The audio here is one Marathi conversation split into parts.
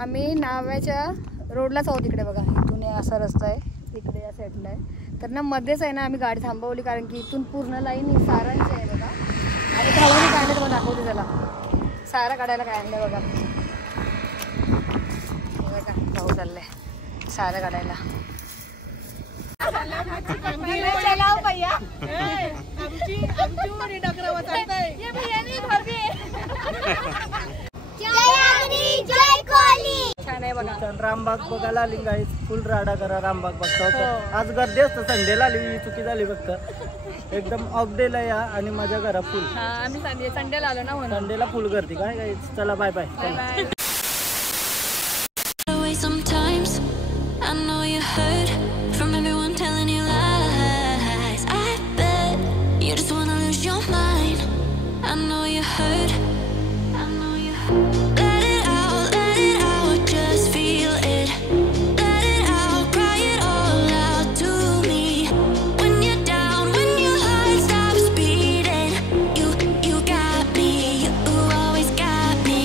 आम्ही नाव्याच्या रोडलाच आहोत. इकडे बघा, इथून असा रस्ता आहे, इकडे या साईडला आहे. तर ना मध्येच आहे ना आम्ही गाडी थांबवली, कारण की इथून पूर्ण लाईन सारांची आहे बघा. आणि भाऊने काय तुम्हाला दाखवते, त्याला सारा काढायला काय आणलं बघा. बघा भाऊ चाललाय सारा काढायला. छान आहे बघा. रामबाग बघायला आली गाईज, फुल राडा करा रामबाग बघता. आज गर्दी असतं, संडेला आली, चुकी झाली फक्त. एकदम ऑफ डे ला या आणि मजा करा फुल. आम्ही संडेला आलो ना, संडेला फुल गर्दी काय गाईज. चला bye bye. Sometimes I know you heard from everyone telling you lies. I bet you just wanna lose your mind. I know you heard. I know you heard. Let it out, just feel it. Let it out, cry it all out to me. When you're down, when your heart stops beating, you got me, you always got me.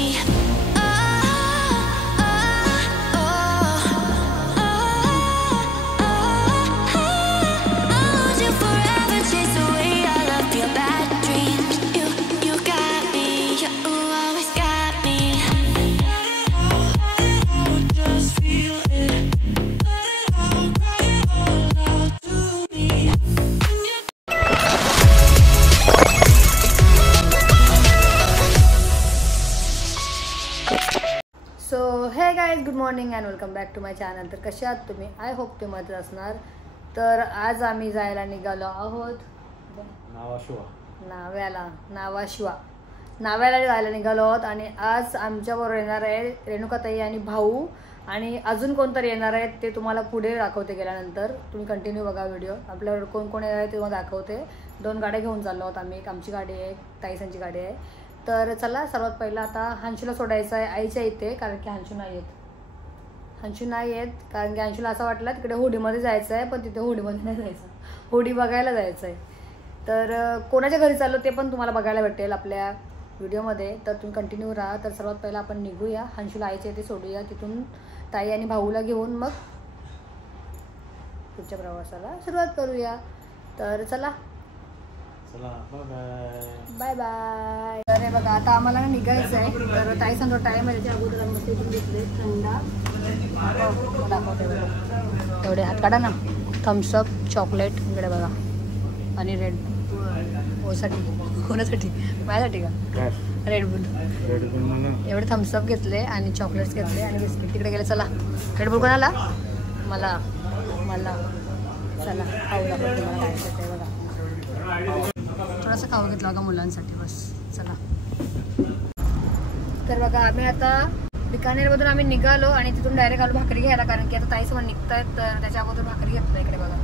So hey guys, good morning and welcome back to my channel. तर कसे आहात तुम्ही? आय होप ते मजेत असणार. तर आज आम्ही जायला निघालो आहोत नाव्याला जायला निघालो आहोत. आणि आज आमच्याबरोबर येणार आहे रेणुकाताई आणि भाऊ, आणि अजून कोणतरी येणार आहेत, ते तुम्हाला पुढे दाखवते गेल्यानंतर. तुम्ही कंटिन्यू बघा व्हिडिओ. आपल्यावर कोण कोण येणार आहे ते तुम्हाला दाखवते. 2 गाड्या घेऊन चाललो आहोत आम्ही. एक आमची गाडी आहे, एक ताईसांची गाडी आहे. तर चला, सर्वात पहिला आता हंशूला सोडायचं आहे आईच्या इथे, कारण की हंशू नाही येत. कारण की हंशूला असं वाटलं तिकडे होडीमध्ये जायचं आहे, पण तिथे होडीमध्ये नाही जायचं, होडी बघायला जायचं आहे. तर कोणाच्या घरी चाललो ते पण तुम्हाला बघायला भेटेल आपल्या व्हिडिओमध्ये. तर तुम्ही कंटिन्यू राहा. तर सर्वात पहिला आपण निघूया, हंशूला आईच्या इथे सोडूया, तिथून ताई आणि भाऊला घेऊन मग पुढच्या प्रवासाला सुरुवात करूया. तर चला, बाय बाय. तर हे बघा, आता आम्हाला निघायचं आहे. तर ताई सांगतो टाईम आहे, त्याच्या अगोदर आम्ही घेतले थंडा दाखवते बघा. एवढे हात काढा ना. थम्सअप, चॉकलेट इकडे बघा, आणि रेड ओसाठी, कोणासाठी? माझ्यासाठी का? रेडबुल. एवढे थम्सअप घेतले आणि चॉकलेट्स घेतले आणि बिस्किट तिकडे गेले. चला, रेडबुल कोणाला? मला चला खाऊ लागतो. तुम्हाला काय ते बघा, थोडंसं खाऊ घेतलं बघा मुलांसाठी, बस. चला, तर बघा आम्ही आता बिकानेरमधून आम्ही निघालो आणि तिथून डायरेक्ट आलो भाकरी घ्यायला, कारण की आता ताईच पण निघतायत. तर त्याच्या अगोदर भाकरी घेतलं इकडे बघा,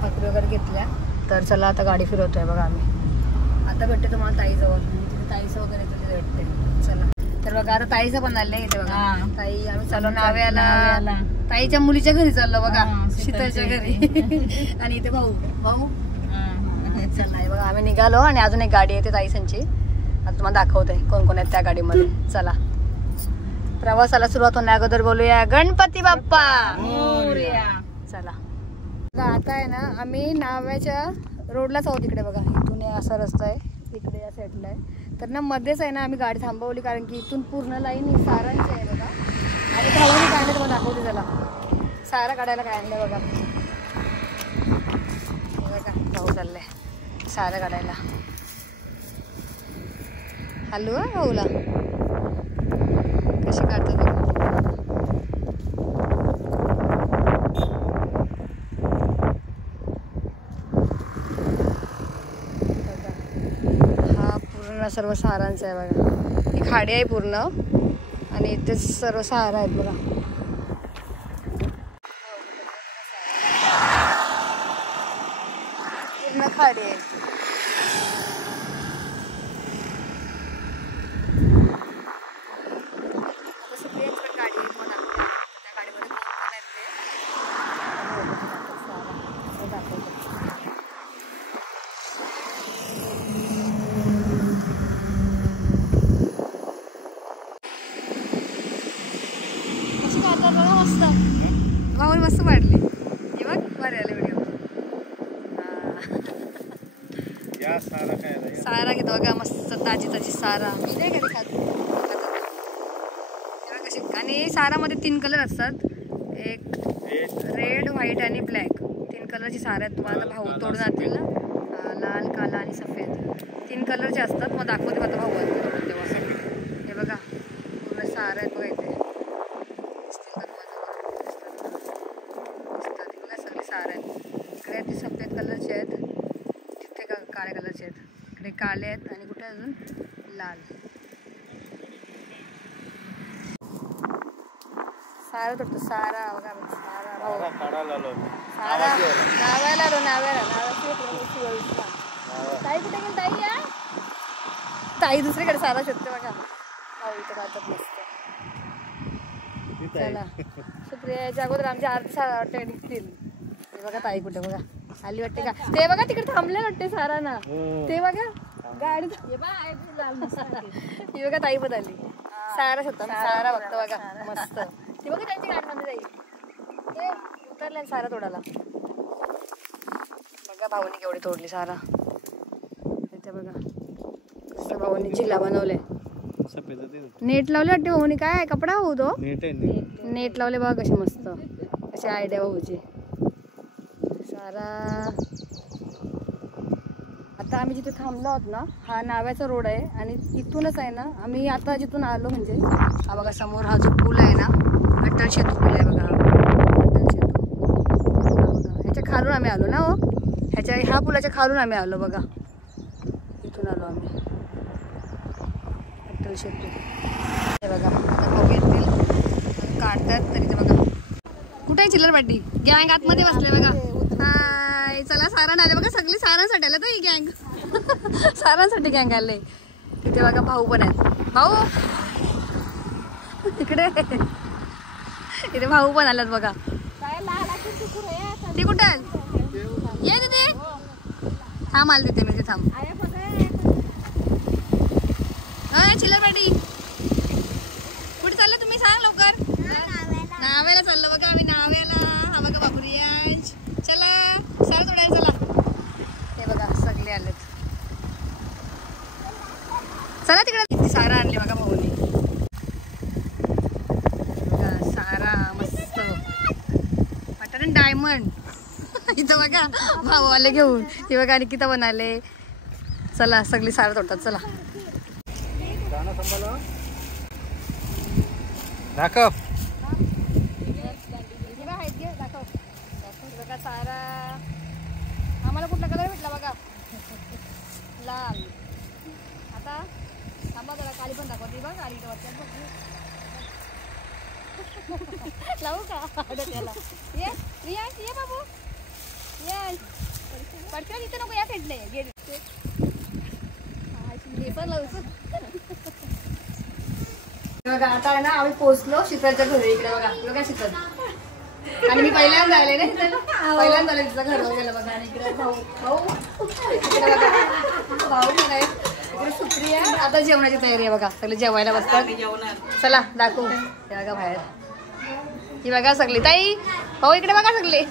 भाकरी वगैरे घेतल्या. तर चला, आता गाडी फिरवतोय बघा आम्ही. आता भेटते तुम्हाला ताईजवळ, तिथे ताईचं वगैरे तिथे भेटते. चला, तर बघा आता ताईचं पण आलंय इथे बघा. ताई आम्ही चाललो नाव्याला, ताईच्या मुलीच्या घरी चाललो बघा, शीतलच्या घरी. आणि इथे भाऊ चला, बघा आम्ही निघालो आणि अजून एक गाडी आहे ते ताईसांची. आता तुम्हाला दाखवते कोण कोण आहेत त्या गाडीमध्ये. चला, प्रवासाला सुरुवात होण्या अगोदर बोलूया गणपती बाप्पा मोरया. चला, आता आहे ना आम्ही नाव्याच्या रोडलाच आहोत. इकडे बघा, इथून असा रस्ता आहे, इकडे या साईडला आहे. तर ना मध्येच आहे ना आम्ही गाडी थांबवली, कारण की इथून पूर्ण लाईन सारांची आहे बघा. आणि भाऊने काय आणलं तुम्हाला दाखवते, त्याला सारा काढायला काय आणलं बघा. भाऊ चाललाय सारा काढायला. हॅलो भाऊला कशी काढतो बघ. हा पूर्ण सर्व सहारांचा आहे बघा. ही खाडी आहे पूर्ण आणि इथे सर्व सहारा आहेत बघा. पूर्ण खाडी आहे. मस्त भाऊ मस्त वाढली हे बघ बरे आले व्हिडिओ. सारा घेतो बघा मस्त ताजी ताजी सारा. मी नाही कधी खात कशी. आणि सारामध्ये 3 कलर असतात, एक रेड व्हाईट आणि ब्लॅक. 3 कलरची सारा आहेत. तुम्हाला भाऊ तोडून आणतील ना, लाल काला आणि सफेद 3 कलरचे असतात. मग दाखवते माझा भाऊ तेव्हा. हे बघा पूर्ण सारा आहेत बघा इथे दिसतात बघा सगळे सारा आहेत. इकडे ते सफेद कलरचे आहेत, तिथे काळ्या कलरचे आहेत, इकडे काले आहेत आणि कुठे अजून लाल. सारा तोडतो सारा बघा सारा भाऊ सारा नाव्याला ताई कुठे गेली ताई या ताई दुसरीकडे सारा शोधते बघा. भाऊ इथं राहतात मस्त. चला सुप्रियाच्या अगोदर आमच्या आरती सारा वाटते निघतील. हे बघा ताई कुठे बघा आली वाटते का. ते बघा तिकडे थांबले वाटते सारा ना. ते बघा गाडी हे बघा ताई पण आली. सारा शोधता सारा बघतो बघा मस्त. ती बघा त्यांची गाडी मध्ये जाईल हे उतरले सारा तोडाला. बघा भाऊनी केवढी तोडली सारा. इथे बघा कसं भाऊनी चिल्ला बनवले. नेट लावले वाटते भाऊनी. काय कपडा होऊ तो नेट लावले बघा कशी मस्त. अशी आयडिया भाऊची सारा. आता आम्ही जिथे थांबलो आहोत ना, हा नाव्याचा रोड आहे आणि इथूनच आहे ना आम्ही आता जिथून आलो. म्हणजे हा बघा समोर हा जो पूल आहे ना, अटल सेतू पूल आहे बघा. अटल सेतू बघा ह्याच्या खालून आम्ही आलो ना. हो ह्या पुलाच्या खालून आम्ही आलो बघा. इथून आलो आम्ही अटल सेतू. हे बघा आता भाऊ येतील काढतात तरी ते बघा. कुठे आहे चिल्लर पाटी गँग आतमध्ये बसले बघा. हाय चला सारण आले बघा. सगळी सारांसाठी आलं तर ही गँग सारांसाठी गँग आले. तिथे बघा भाऊ पण आहेत. भाऊ तिकडे इथे भाऊ पण आलात बघा. ती कुठे ये तिथे थांब आल तिथे मी. थांब चिल्लर पाटी कुठे चाललं तुम्ही सांग लवकर. नाव्याला चाललो बघा आम्ही नाव्याला. हा बघा बाबुरियांश चला सारा तोडायला चला. हे बघा सगळे आलेत. चला तिकडे सारा आणली बघा भाऊनी. बघा सारा मस्त पटकन डायमंड. इथं बघा भाऊ आले घेऊन. हे बघा निकिता पण आले. चला सगळी सारा तोडतात चला. दाखव बघा सारा. आम्हाला कुठला कलर भेटला बघा लाल. आता थांबा जरा काळी पण दाखवते बघ. काळी लावू का त्याला. ये रियांश ये बाबू ये पडते तिथे नको या साईडला ये पण लावू. बघा आता आहे ना आम्ही पोहोचलो शीतलच्या घरी. इकडे बघा बघा शीतल. आणि मी पहिल्यांदा आले ना तिथं. पहिल्यांदा आले तिथं घर गेलं बघा. आणि इकडे भाऊ इकडे बघा भाऊ पण आहे. इकडे सुप्रिया. आता जेवणाची तयारी आहे बघा. सगळे जेवायला बसतात. चला दाखवू. ते बघा बाहेर ही बघा सगळी ताई भाऊ इकडे बघा सगळे.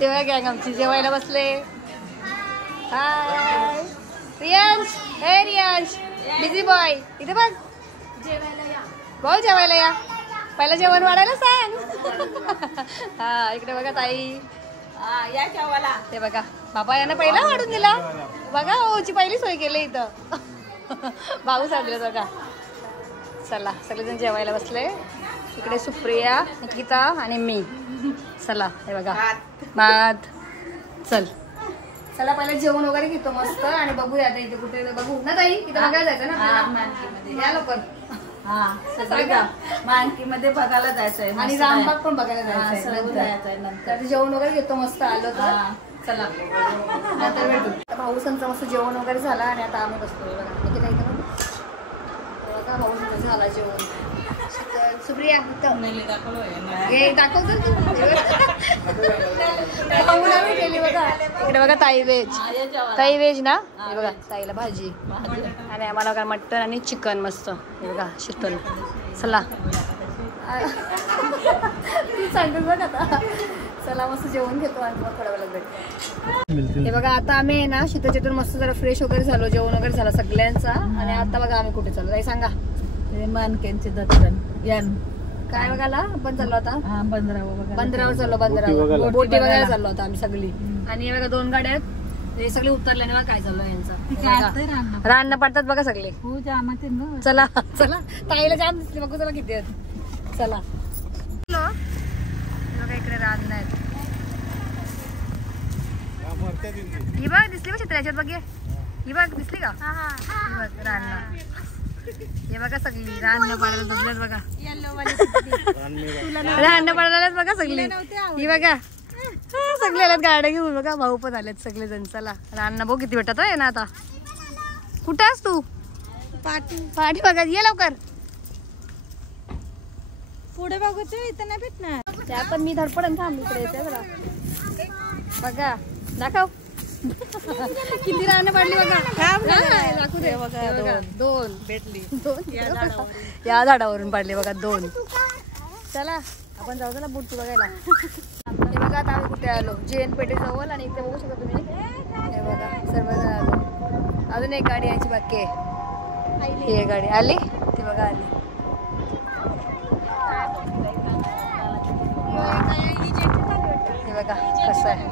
ते बघा गँग आमची जेवायला बसले. हाय रियांश. हे रियांश बिझी बॉय इथे बघ. भाऊ जेवायला या. पहिलं जेवण वाढायला सांग. हा इकडे बघा ताई. ते बघा बाबा यांना पहिला वाढून दिला बघा. ओची पहिली सोय केली इथं. भाऊ साजले बघा. चला सगळेजण जेवायला बसले. इकडे सुप्रिया निकिता आणि मी. चला हे बघा भात. चल चला पहिलं जेवण वगैरे घेतो मस्त. आणि बघूया आता इथे कुठे बघू ना ताई. इथं बघायला जायचं ना या लवकर. मानकी मध्ये बघायला जायचंय आणि रामबाग पण बघायला जायचंय नंतर. जेवण वगैरे घेतो मस्त. आलो तर चला नंतर भेटू. भाऊ संचं मस्त जेवण वगैरे झाला आणि आता आम्ही बसतो बघा. निकिता इथं बघा भाऊ संचं झाला जेवण. सुप्रिया हे दाखवतो तू. केली बघा. इकडे बघा ताई व्हेज ना. हे बघा ताईला भाजी आणि आम्हाला बघा मटण आणि चिकन मस्त. हे बघा शीतल. चला सांगतो बघ आता. चला मस्त जेवण घेतो आणि मग थोड्या वेळात भेटतो. हे बघा आता आम्ही आहे ना शीतलचेतून मस्त जरा फ्रेश वगैरे झालो, जेवण वगैरे झालं सगळ्यांचा. आणि आता बघा आम्ही कुठे चाललो ताई सांगा. मानकेंचे दर्शन यान काय बघायला आपण चाललो आता बंदरावर चाललो. बघायला. बोटी बघायला चाललो आता आम्ही सगळी. आणि हे बघा 2 गाड्या आहेत, हे सगळे उतरल्याने बघा काय चाललो यांचं. रान पडतात बघा सगळे. चला चला ताईला जाम दिसले बघू चला किती आहेत. चला बघा इकडे रान आहेत. ही बघ दिसली बघ चित्र याच्यात बघ. ही बघ दिसली का? ही बघ रानला. हे बघा सगळी रान पाडायला बघल्यात बघा. रान पाडायलाच बघा सगळी. ही बघा सगळे आल्यात गाड्या घेऊन बघा. भाऊ पण आलेत सगळे जण. चला रान भाऊ किती भेटत आहे ना आता. कुठं आहेस तू? पाठी बघा ये लवकर. पुढे बघूच इथं नाही भेटणार. त्या पण मी धडपडन थांब इकडे येते बघा. बघा दाखव किती रानं पाडली बघा. दाखवू दे बघा. 2 भेटली. 2 या झाडावरून पाडली बघा 2. चला आपण जाऊ चला बुट्टी बघायला. हे बघा आता आम्ही कुठे आलो JN पेठे जवळ. आणि इथे बघू शकता तुम्ही हे बघा सर्वजण आलो. अजून एक गाडी यायची बाकी आहे. ही गाडी आली ती बघा आली. हे बघा कसं आहे.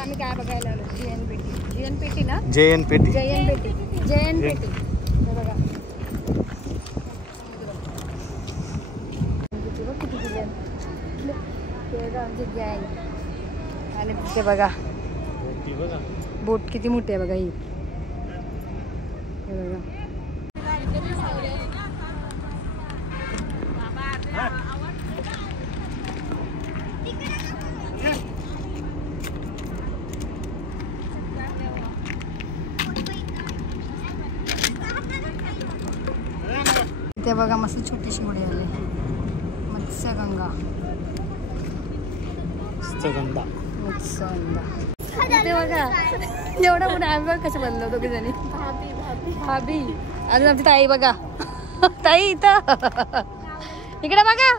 आम्ही काय बघायला आलो JN पेठी ना. JN पेठी. हे बघा आमची गँग. आणि तिथे बघा बोट किती मोठी आहे बघा ही. हे बघा इथे बघा मस्त छोटीशी होडी आली. मत्स्यगंगा. इथे बघा एवढा मोठा आम्ही बघा कसं बनलो दोघे जणी. भाभी अजून आमची ताई बघा. ताई इथं इकडे बघा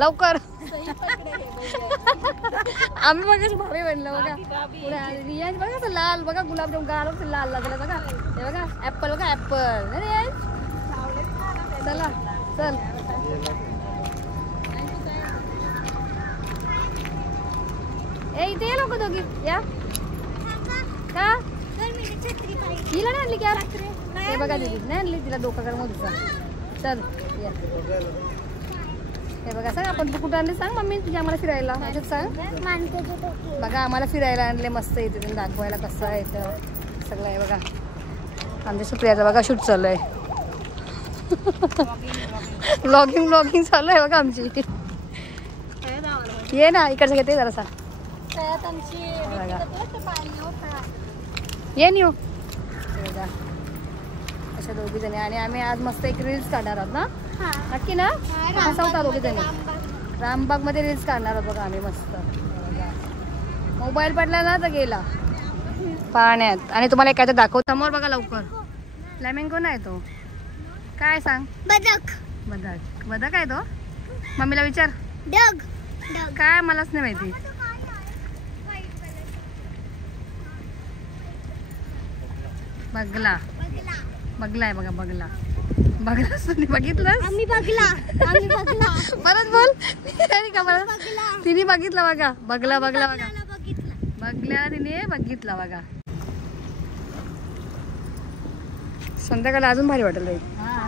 लवकर. आम्ही बघा भाभी बनलो बघा. रियाज बघा असं लाल बघा गुलाबजाम गाल लाल लागला बघा. हे बघा ऍपल बघा ऍपल. रियाज चला चल. ए इथे ये लोक दोघी या का. हिला नाही आणली क्या. हे बघा दिदी नाही आणली तिला डोका मोदीचा. चल या. हे बघा सांग आपण तू कुठं आणली सांग मम्मी तुझ्या आम्हाला फिरायला. ह्याच्यात सांग बघा आम्हाला फिरायला आणले मस्त इथे तुम्ही दाखवायला कसं आहे इथं सगळं आहे बघा. आमच्या सुप्रियाचा बघा शूट चालू आहे. ब्लॉगिंग चालू आहे बघा आमची. ये ना इकडचं घेते जरासा. ये न्यू बघा अशा दोघी जणी. आणि आम्ही आज मस्त एक रील्स काढणार आहोत ना. नक्की ना. कसा होता दोघी जणी. रामबाग मध्ये रील्स काढणार आहोत बघा आम्ही मस्त. मोबाईल पडला ना तर गेला पाण्यात. आणि तुम्हाला एक काय तर दाखव समोर बघा लवकर. फ्लॅमिंगो नाही तो काय सांग. बदक आहे तो. मम्मीला विचार. काय मलाच नाही माहिती. बगला आहे बघा. बगला बघितलं परत बोल. तिने बघितलं बघा. बगला बघा. बगल्याला तिने बघितला बघा. संध्याकाळी अजून भारी वाटेल बाई.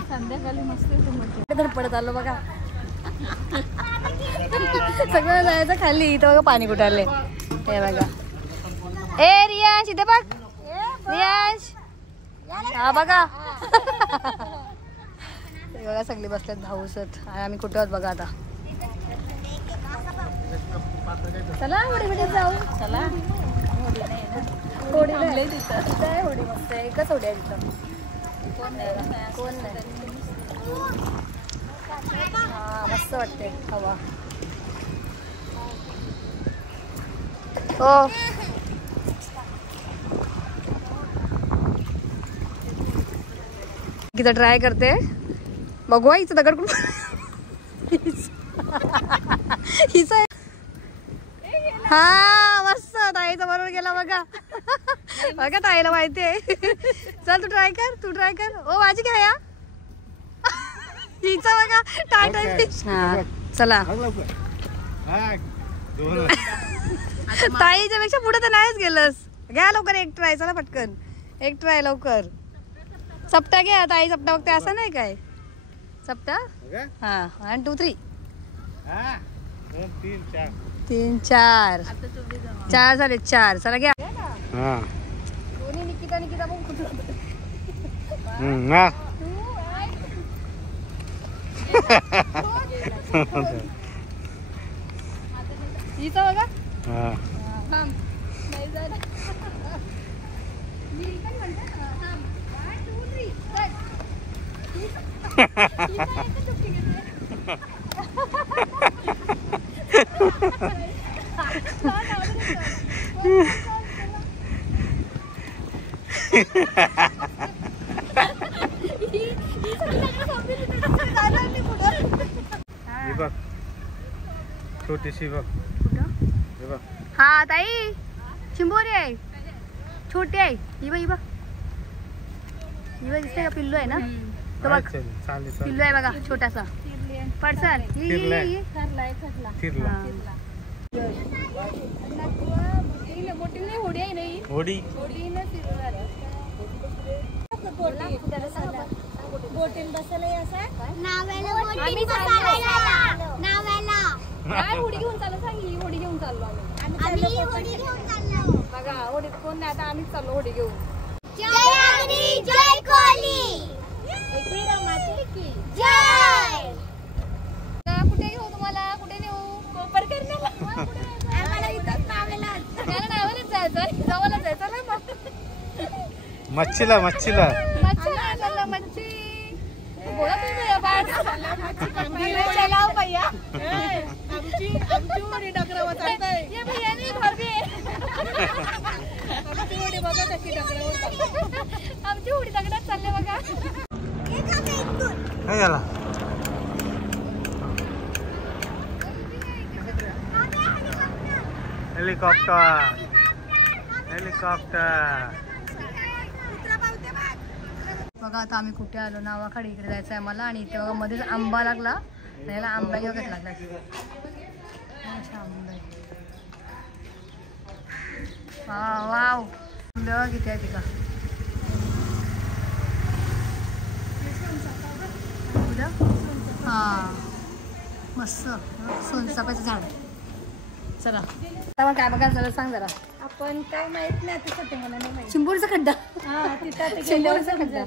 संध्याकाळी मस्त धडपडत आलो बघा. सगळं जायचं खाली. इथं बघा पाणी कुठाले. हे बघा. ए रियांश इथे बघ. रियांश हा बघा. बघा सगळी बसल्यात भाऊसत. आणि आम्ही कुठे आहोत बघा आता. चला होडी भेटत जाऊ. चला होडी होडी मस्त आहे. एकच होडी आहे तिथं. कोण नाही. हा मस्त वाटते हवा. हो किती ट्राय करते बघू हिचं दगड हिचं हा मस्त ताईचा बरोबर गेला बघा बघा ताईला माहितीये चल तू ट्राय कर ओ माझी काय या हिचा बघा टाटा फिश हा चला ताईच्या पेक्षा पुढे तर नाहीच गेलंस घ्या लवकर एक ट्राय चला पटकन एक ट्राय लवकर चपटा घ्या ताई चपटा बघते असं नाही काय चपटा हा 1 2 3 3 4 4 झाले 4 चला घ्या दोन्ही निकिता बघ हिचा बघा छोटीशी बघ हा ताई चिंबोरी आहे छोटी आहे ही बघ दिसते का पिल्लू आहे ना तो बघ पिल्लू आहे बघा छोटासा पडसाल होडी बोटीन बसले काय होडी घेऊन चाललो सांग ही होडी घेऊन चाललो आम्ही बघा होडीत कोण नाही आता आम्हीच चाललो होडी घेऊन जय कोहली जय कुठे घेऊ तुम्हाला कुठे नेऊ कोपर करण्याला नावालाच जायचं जवळच जायचं ना मग मच्छीला मच्छी चाललं मच्छी बोला तुम्ही चलाव भैया आमची होडी डगरावर चालतंय ये भैया नाही भाभी आमची होडी बघा कशी डगरावर चालते आमची होडी दगडात चालले बघा काय झाला हेलिकॉप्टर बघा आता आम्ही कुठे आलो नावाखाडी इकडे जायचं आहे आम्हाला आणि इथे बघा मध्येच आंबा लागला त्याला आंबा घेऊन लागला वाव बघा किती आहे तिका हा मस्त सोनचाफ्याचं झाड चला आता काय बघा चला सांग जरा आपण काय माहित नाही तिथं मला नाही माहित चिंबोरीचा खड्डा चिंबोरीचा खड्डा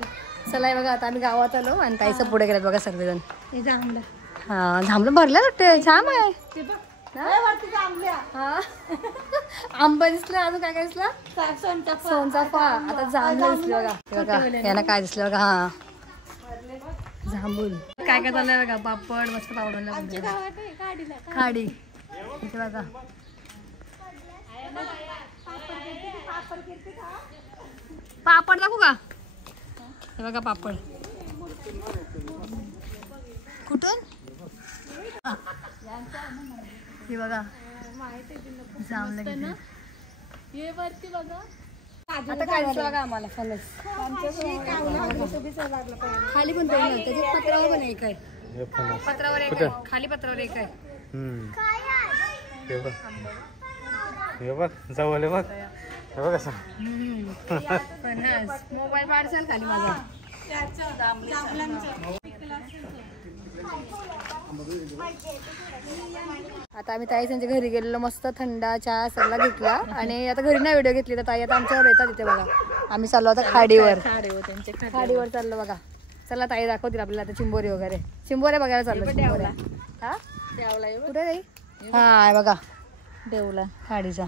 चला बघा आता आम्ही गावात आलो आणि ताईचं पुढे गेल्यात बघा सगळेजण हा झांबलं भरलं वाटतं छान आहे आंबा दिसला अजून काय दिसला सोनचाफा आता जांभळं दिसलं बघा यांना काय दिसलं बघा हा जांभूळ काय काय चाललंय बघा पापड मस्त पावडर खाडी इथे बघा पापड दाखवू का हे बघा पापड कुठून हे बघा जांभळं आता काय दिसलं बघा आम्हाला फणस खाली पण त्याच्या पत्रावर पण एक आहे पत्रावर एक आहे खाली पत्रावर एक आहे हे बघ जवळ बघ हे बघ असं फणस मोबाईल पाडसाल खाली माझा आता आम्ही ताई त्यांच्या घरी गेलेलो मस्त थंडा चहा सगळा घेतला आणि आता घरी नाही व्हिडिओ घेतली तर ताई आता आमच्यावर येतात तिथे बघा आम्ही चाललो आता खाडीवर चाललो बघा चला ताई दाखवतील आपल्याला आता चिंबोरी वगैरे चिंबोऱ्या बघायला चाललो चिंबोऱ्या हा कुठे ताई हा बघा देवला खाडीचा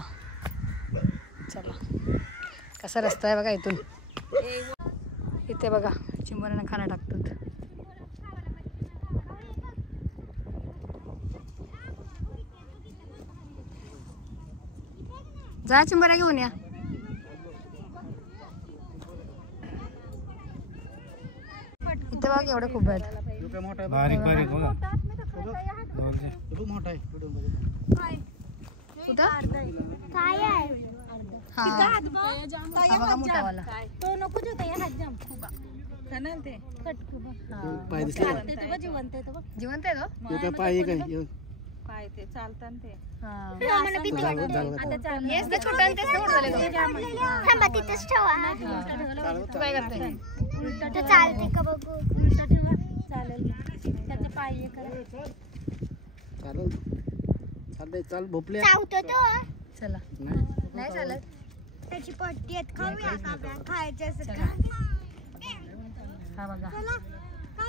चला कसा रस्ता आहे बघा इथून इथे बघा चिंबोऱ्यांना खाना टाकतात जा चिंबोऱ्या घेऊन या बघ एवढे खूप आहेत. बारीक बारीक बघा. कुठं काय आहे हा हा बघा मोठावाला. तो नको देऊ हात जाम खूप ते कटकू पाय दिसले जिवंत आहे तो बघ. जिवंत आहे तो. पाय काय पाय ते चालतात ते हा मला भीती वाटते. हेच ते छोटं आणि तेच ते मोठं झाले तो. थांबा तिथेच ठेवा. तू काय करते? तर चालते का बघू. उलटा ठेवा चालेल त्याचे पाय हे करा. चालेल चाल भोपल्या. चावतो तो. चला नाही चालत. त्याची पट्टी आहेत खाऊया का आपल्या खायचे असत का. हा बघा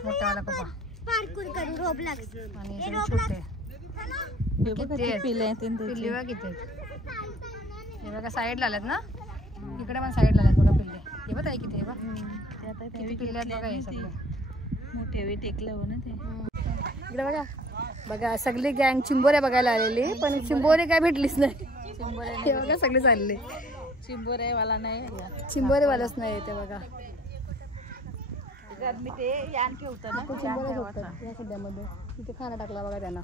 मोठावाला पप्पा पार्कोर करू रोबलॉक्स. आणि हे छोटे किती आहेत? पिले पिल्ली बघा किती आहेत. हे बघा साईडला आल्यात ना. इकडे पण साईडला आल्यात बघा पिल्ले. हे बघा किती आहे बघा किती पिल्ले आहेत बघा हे सगळे. मोठे टेकलं हो ना ते. इकडे बघा बघा सगळी गँग चिंबोऱ्या बघायला आलेली पण चिंबोरे काय भेटलीच नाही. हे बघा सगळे चालले. चिंबोऱ्यावाला नाही चिंबोरेवालाच नाही ते बघा. मी ते यान ठेवतो ना चिंबोरे झोपतात या खड्ड्यामध्ये. तिथे खाना टाकला बघा त्यांना.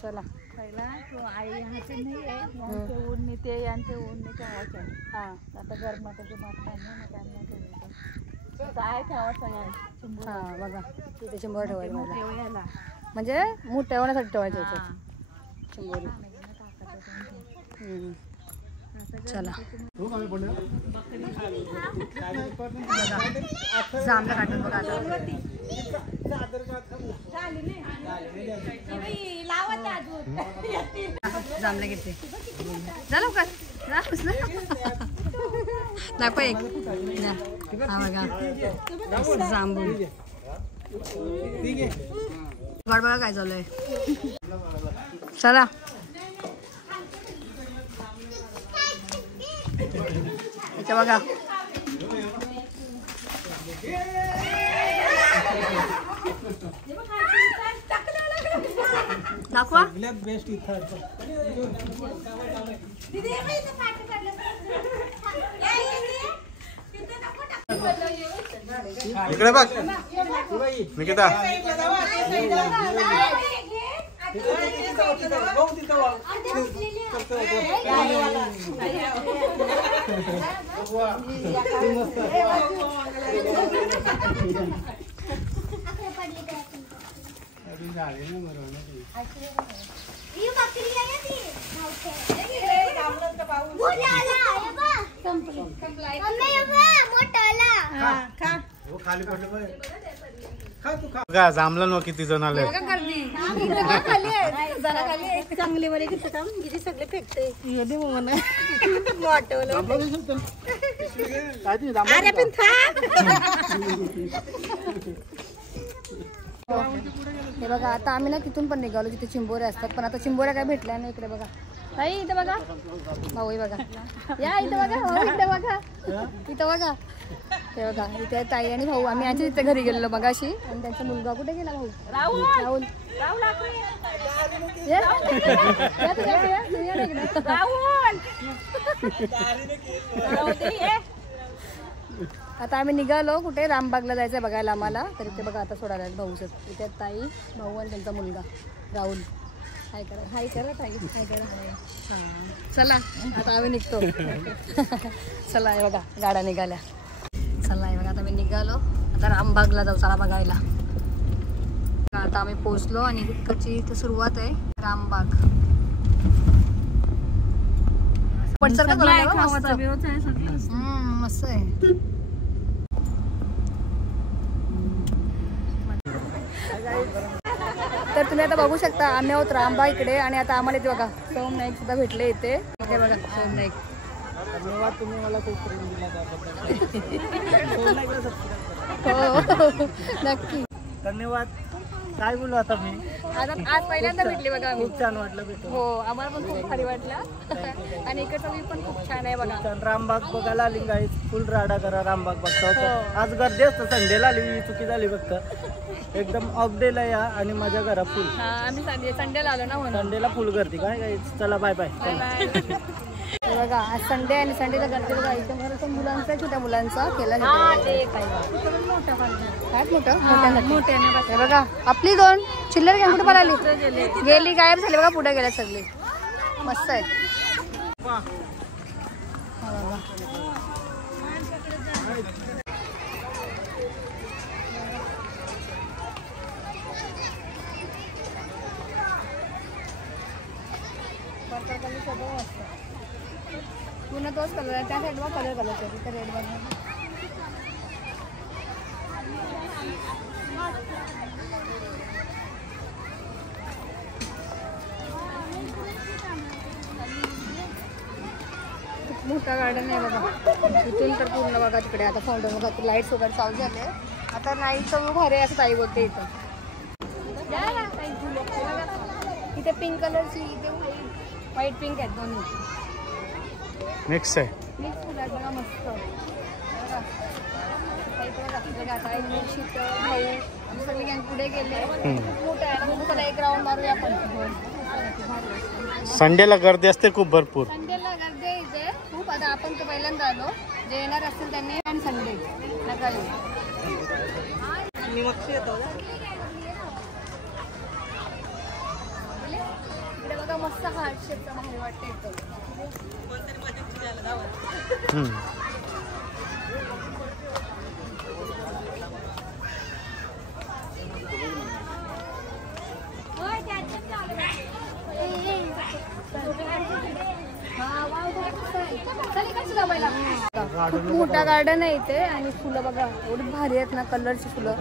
चला पहिला तो आई ह्याचे नाही आहे यान ठेवून मी ते यान ठेवून मी ठेवायचं. हा आता गरमाचं मागतात ना त्यांना ठेवायचं. काय ठेवायचं यान चिंबोऱ्या हा बघा तिथे चिंबोरे ठेवायचे मला. ठेवायला म्हणजे मूठ ठेवण्यासाठी ठेवायचे होते चिंबोरी. चला जांभळं काढून बघा आता. जांभळं घेते झालं का दाखव एक. हा बघा जांभूळ बघ बघा काय चालू आहे. चला इथे बघा दाखवा. बेस्ट इथं इकडे बघ निकिता. बघा जांभळं नो किती जण आले. चांगले वर घेत काम किती सगळे फेकते. अरे पण हे बघा आता आम्ही ना तिथून पण निघालो जिथे चिंबोऱ्या असतात पण आता चिंबोऱ्या काय भेटल्या नाही. इकडे बघा ताई इथे बघा भाऊ बघा या इथे बघा भाऊ इथे बघा इथं बघा. हे बघा इथे ताई आणि भाऊ आम्ही यांच्या तिथे घरी गेलेलो मगाशी आणि त्यांचा मुलगा कुठे गेला भाऊ राहुल. आता आम्ही निघालो कुठे रामबागला जायचं बघायला आम्हाला. तर इथे बघा आता सोडायला भाऊच इथे ताई भाऊ आणि त्यांचा मुलगा राहुल. हाय करा हाय करा ताई हाय करा. हां चला आता आम्ही निघतो. चला हे बघा गाड्या निघाल्या. चला हे बघा आता आम्ही निघालो आता रामबागला जाऊ चला बघायला. आता आम्ही पोहोचलो आणि इकडची इथे सुरुवात आहे रामबाग. पडसर का मस्त आहे. तर तुम्ही आता बघू शकता आम्ही आहोत रामबाग इकडे आणि आता आम्हाला इथे बघा सोम नाईक सुद्धा भेटले इथे. इथे बघा सोम नाईक. धन्यवाद तुम्ही मला खूप प्रेम दिला हो नक्की धन्यवाद. काय बोलू आता मी. आज पहिल्यांदा भेटली बघा आम्ही. खूप छान वाटलं भेटून. हो आम्हाला पण खूप भारी वाटलं आणि इकडचा व्ह्यू पण खूप छान आहे बघा. छान रामबाग बघायला आली गाईस. फुल राडा करा रामबाग बघता. आज गर्दी असतं संडेला आली चुकी झाली फक्त. एकदम ऑफ डेला या आणि माझ्या घरा फुल. आम्ही संडेला आलो ना म्हणून. संडेला फुल गर्दी काय गाईस. चला बाय बाय. Bye bye. हे बघा आज संडे आणि संडेला गर्दी बघा इथे बरं मुलांचा छोट्या मुलांचा केला हे बघा आपली 2 चिल्लर गँग कुठे पळाली गेली गायब झाली बघा पुढे गेल्या सगळी मस्त आहे पूर्ण तोच कलर आहे त्या साईडवर कलर आहे तिथे रेडवर मोठा गार्डन आहे बघा इथून तर पूर्ण बघा तिकडे आता फाउंटन बघा लाईट्स वगैरे चालू झाले आता नाईटचं व्यू भारी असं ताई बोलते इथं इथे पिंक कलरची इथे व्हाईट पिंक आहेत दोन्ही मिक्स आहे मिक्स फुलं आहेत बघा मस्त शीतळ भाऊ सगळे गँग पुढे गेले खूप मोठं आहे ना चला एक राऊंड मारूया आपण संडेला गर्दी असते खूप भरपूर संडेला गर्दी आहे इथे खूप आता आपण तर पहिल्यांदा आलो जे येणार असतील त्यांनी आणि संडे नका येऊ इकडे बघा मस्त हार्ट शेपचा भारी वाटतं इथं खूप मोठा गार्डन आहे इथे आणि फुलं बघा एवढी भारी आहेत ना कलरची फुलं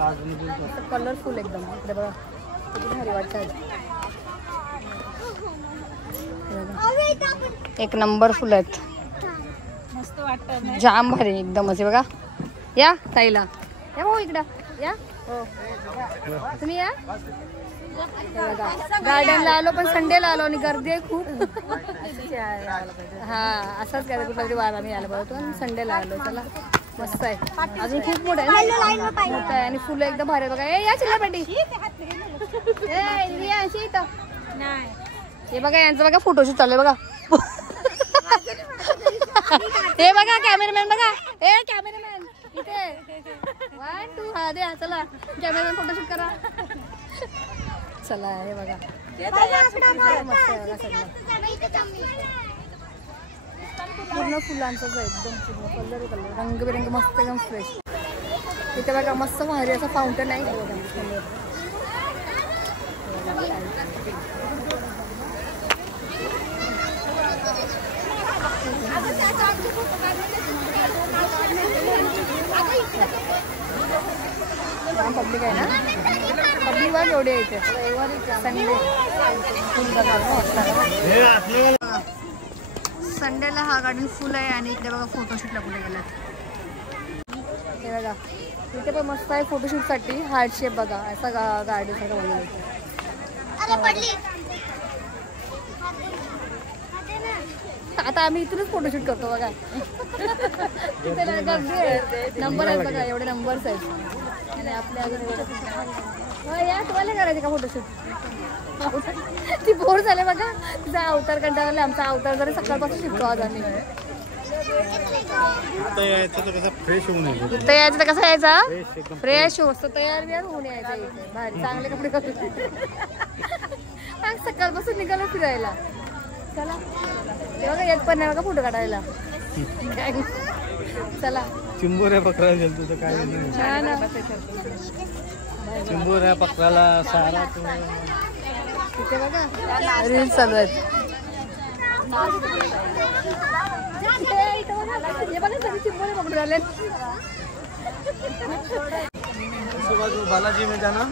कलरफुल एकदम इकडे बघा किती भारी वाटतात एक नंबर फुलं आहेत मस्त वाटतं जाम भारी एकदम असे बघा या ताईला या भाऊ इकडं या हो तुम्ही या गार्डनला आलो पण संडेला आलो आणि गर्दी आहे खूप हा असाच काय कुठला तरी वार आम्ही आलो पाहिजे आणि संडेला आलो चला मस्त आहे अजून खूप मोठं आहे मोठं आहे आणि फुलं एकदम भारी बघा ए या चिल्लापाटी हे बघा यांचं बघा फोटोशूट चालू आहे बघा हे बघा कॅमेरामॅन बघा ए कॅमेरामॅन इथे 1 2 हा द्या चला कॅमेरामॅन फोटोशूट करा चला हे बघा मस्त आहे बघा सगळं पूर्ण फुलांचंच आहे एकदम पूर्ण कलर कलर रंगबिरंगी मस्त एकदम फ्रेश इथे बघा मस्त भारी असं फाउंटन आहे पब्लिक आहे ना पब्लिक बघ एवढी आहे इथे संडेला हा गार्डन फुल आहे आणि इकडे बघा फोटोशूटला कुठे गेलात हे बघा इथे पण मस्त आहे फोटोशूटसाठी हार्ट शेप बघा असा गार्डन सारखं बनवलं आता आम्ही इथूनच फोटोशूट करतो बघा तिथे गर्दी आहे नंबर आहेत बघा एवढे नंबर्स आहेत आणि आपल्या अजून या तुम्हाला करायचे का फोटोशूट ती बोर झाले बघा तिचा अवतार कंटाळले आमचा अवतार जरी सकाळपासून शिकतो आज आम्ही फ्रेश होऊन इथं यायचं तर कसं यायचा फ्रेश होतो तयार बियार होऊन यायचा इथे भारी चांगले कपडे करतो सकाळपासून निघालो फिरायला चला बघा येत पण नाही बघा फोटो काढायला चला चिंबोऱ्या पकडायला गेलो तुझं काय नाही चिंबोऱ्या पकडायला सारा तिथे बघा रील्स चालू आहेत चिंबोरे पकडून आले बालाजी में जाना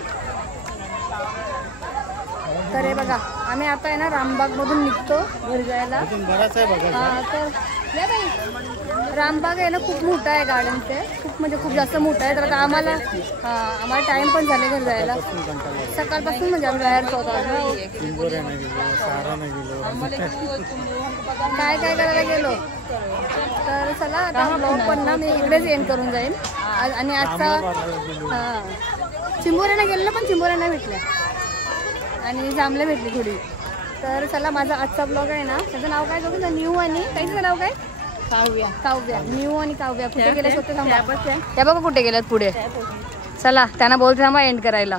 तर हे बघा आम्ही आता आहे ना रामबाग मधून निघतो घरी जायला बराच आहे बघा तर या बाई रामबाग आहे ना खूप मोठा आहे गार्डन ते खूप म्हणजे खूप जास्त मोठं आहे तर आता आम्हाला टाइम पण झाले घरी जायला सकाळपासून म्हणजे आम्ही बाहेर होतो काय काय करायला गेलो तर चला आता ब्लॉग पण ना मी इकडेच एंड करून जाईन आणि आजचा चिंबोऱ्याला गेलो पण चिंबोऱ्या नाही भेटल्या आणि जांभळे भेटली थोडी तर चला माझा आजचा ब्लॉग आहे ना, त्याचं नाव काय बघू न्यू आणि काहीचं नाव काय काव्या. न्यू आणि काव्या कुठे गेल्या होते त्या बघा कुठे गेल्यात पुढे. चला त्यांना बोलते थांबा एंड करायला.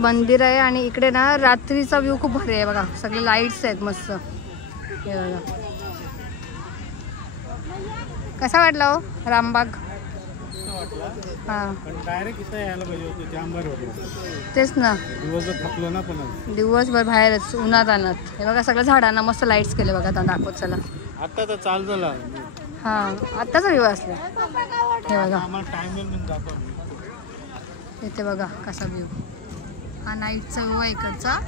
मंदिर आहे आणि इकडे ना रात्रीचा व्ह्यू खूप भारी आहे बघा. सगळे लाईट्स आहेत मस्त. हे बघा कसा वाटला हो रामबाग. हा तेच ना दिवसभर बाहेरच उन्हात आणत. हे बघा सगळं झाडांना मस्त लाईट्स केले बघा. दाखवत चला आता तर चालू झाला. हा आत्ताचा व्ह्यू असला. हे बघा इथे बघा कसा व्ह्यू. हा नाईटचा व्ह्यू आहे इकडचा.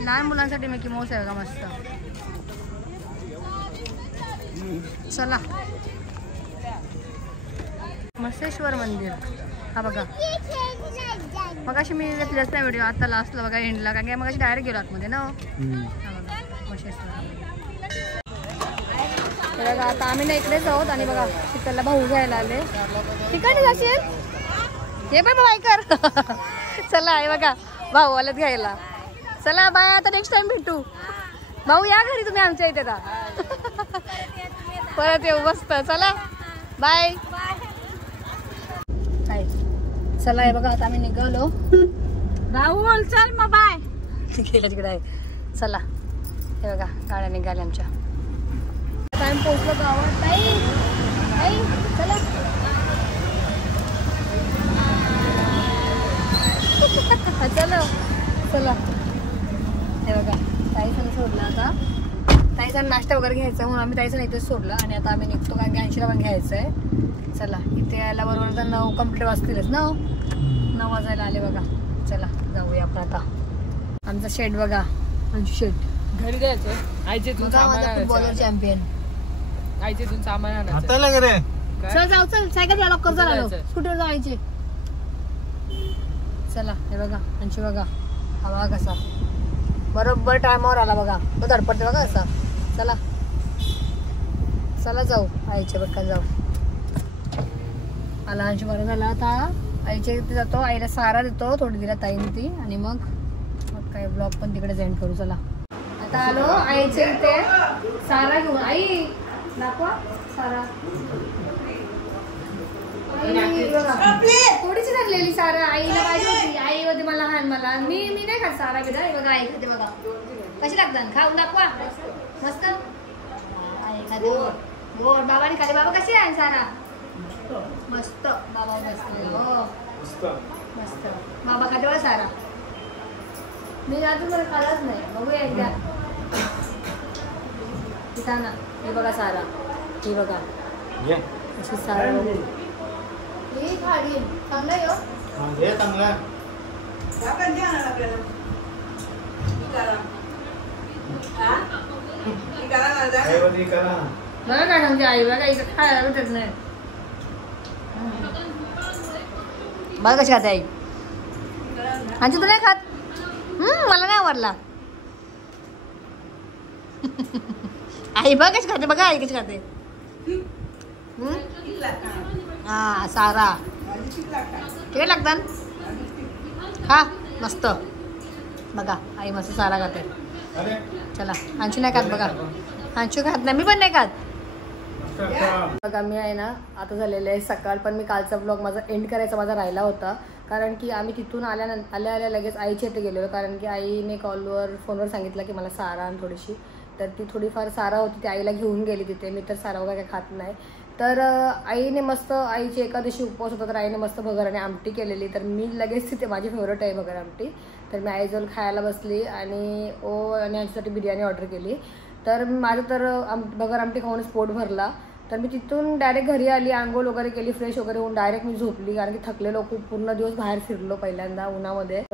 लहान मुलांसाठी मिकी माऊस आहे बघा मस्त. चला मसेश्वर मंदिर हा बघा. मग अशी मी घेतलंच नाही व्हिडिओ आता लास्टला बघा एंडला, कारण की मग अशी डायरेक्ट गेलो आतमध्ये ना. हा बघा मसेश्वर. बघा आता आम्ही ना इकडेच आहोत आणि बघा तिकडला भाऊ घ्यायला आले. ठिकाणी जाशील हे पण बायकर. चला हे बघा भाऊ आलेत घ्यायला. चला बाय आता नेक्स्ट टाइम भेटू. भाऊ या घरी तुम्ही आमच्या इथे का परत येऊ मस्त. चला बाय. चला हे बघा आता आम्ही निघालो. राहुल चल मग बाय. गेलं तिकडे आहे. चला हे बघा गाड्या निघाल्या आमच्या. आता आम्ही पोहोचलो गावात. ताई चला चलो चला. हे बघा ताईचं सोडलं आता. ताईचा नाश्ता वगैरे घ्यायचा म्हणून आम्ही ताईचं इथेच सोडलं आणि आता आम्ही निघतो कारण की 80ला पण घ्यायचं आहे. चला इथे यायला बरोबर तर 9 कम्प्लीट वाजतीलच ना. 9 वाजायला आले बघा. चला जाऊया आपण आता. आमचा शेट बघा. आमची शेट घरी जायचं आईचे फुटबॉलर चॅम्पियन. आईचे तून सामान आणायचं. चल जाऊ चल सायकल या लवकर चला स्कूटर जायचे. चला हे बघा आमची बघा हवा कसा बरोबर टायमावर आला बघा. तो धडपडते बघा कसा. चला चला जाऊ आईच्या पटकन जाऊ. आला आमची बरं झाला. आता आईच्या इथे जातो. आईला सारा देतो थोडी दिला ताईने ती आणि मग काय ब्लॉग पण तिकडे जॉईन करू. चला आता आलो आईच्या इथे सारा घेऊन. आई दाखवा सारा. थोडीशी धरलेली सारा आईला पाहिजे होती. आई होती मला हान मला मी नाही खात सारा बिरा. बघा आई खाते बघा कशी लागतात. खाऊन दाखवा मस्त. आई खाते गोड. बाबाने खाते. बाबा कशी आहे सारा मस्त. बाबा मस्त हो मस्त. बाबा खाते बघा सारा. मी अजून मला खालाच नाही. बघूया एकदा. तिथं ना हे बघा सारा. ही बघा अशी सारा. ही खाडी चांगलं आहे हो. चांगला बघा काय म्हणजे आई बघा इथं खायला भेटत नाही. बघा कशी खाते आई. आणि तू नाही खात. मला नाही आवडला. आई बघ कशी खाते. बघा आई कशी खाते. हा सारा किती लागतात. खा मस्त. बघा आई मस्त सारा खाते. चला अंशू नाही खात बघा. अंशू खात नाही. मी पण नाही खात बघा. मी आहे ना आता झालेलं आहे सकाळ. पण मी कालचा ब्लॉग माझा एंड करायचा माझा राहिला होता कारण की आम्ही तिथून आल्या लगेच आईच्या इथे गेलेलो कारण की आईने फोनवर सांगितलं की मला सारा आणि थोडीशी. तर ती थोडीफार सारा होती ती आईला घेऊन गेली तिथे. मी तर सारा वगैरे काही खात नाही. तर आईने मस्त आईची एकादशी उपवास होता तर आईने मस्त भगर आणि आमटी केलेली. तर मी लगेच तिथे माझी फेवरेट आहे भगर आमटी. तर मी आईजवळ खायला बसली आणि आणि आमच्यासाठी बिर्याणी ऑर्डर केली. तर माझं तर भगर आमटी खाऊनच पोट भरला. तर मी तिथून डायरेक्ट घरी आली. आंघोळ वगैरे केली. फ्रेश वगैरे होऊन डायरेक्ट मी झोपली कारण की थकलेलो खूप. पूर्ण दिवस बाहेर फिरलो पहिल्यांदा उन्हामध्ये.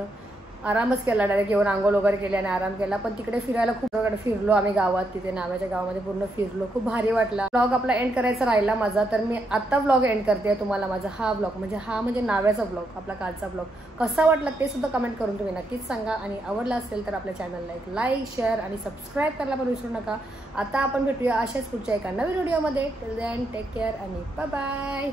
आरामच केला. डायरेक्ट येऊन आंघोळ वगैरे केली आणि आराम केला. पण तिकडे फिरायला खूप फिरलो आम्ही गावात. तिथे नाव्याच्या गावामध्ये पूर्ण फिरलो. खूप भारी वाटला. ब्लॉग आपला एंड करायचा राहिला माझा. तर मी आता ब्लॉग एंड करते. तुम्हाला माझा हा ब्लॉग म्हणजे नाव्याचा ब्लॉग आपला कालचा ब्लॉग कसा वाटला ते सुद्धा कमेंट करून तुम्ही नक्कीच सांगा. आणि आवडला असेल तर आपल्या चॅनलला एक लाईक शेअर आणि सबस्क्राईब करायला पण विसरू नका. आता आपण भेटूया अशाच पुढच्या एका नवीन व्हिडिओमध्ये. टिल देन टेक केअर आणि बाय बाय.